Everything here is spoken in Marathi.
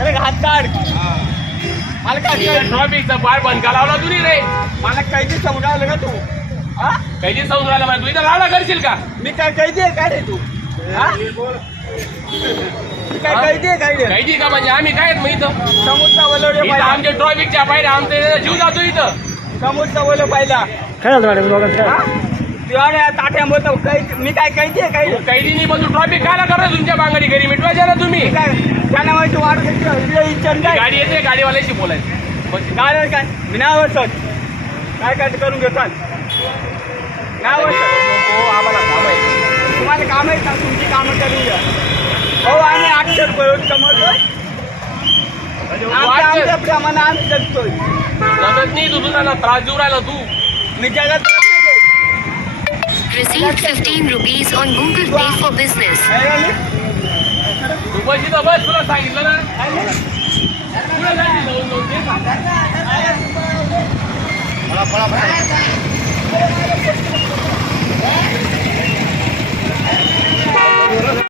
अरे हात काढ. मला काय ट्रॉफिकचा पार बंद का लावला तुरी रे? मला कैदी समजावलं का तू? हा कैदी समजून राहिला पाहिजे. तू इथं राडा करशील का? मी काय कैदी आहे काय रे तू? हा मी काय कैदी आहे काय रे? कैदी का म्हणजे आम्ही काय आहेत मग इथं? समोरचा बोलवलं इथं पाहिला. आमच्या ट्रॉफिकच्या पायऱ्या आमचे जीव जातो इथं. समोरचा बोलव पाहिला. काय झालं मॅडम दोघांचं? हा? तुझ्या ताट्या बोलतो मी काय कैदी आहे काय रे? कैदी नाही पण तू ट्रॉफिक कायला करत तुमच्या बांगडी घरी मिटवायच्या ना तुम्ही. काय त्या नावाची वाढ इच्छा काय? गाडी येते गाडीवाल्याशी बोलायचं. काय काय विनावर सर काय काय करून घेतात नाव हो आम्हाला काम आहे. तुम्हाला काम आहे का? तुमची कामं करून घ्या. हो आम्ही 800 रुपये समजतोय. आमच्या प्रमाणे आम्ही जगतोय. जगत नाही तू. तुझा ना त्रास देऊ राहिला तू. मी जगत Received 15 rupees on Google Pay for business. तू बस इथं बस. तुला सांगितलं ना. तुला सांगितलं जाऊन ते सांग.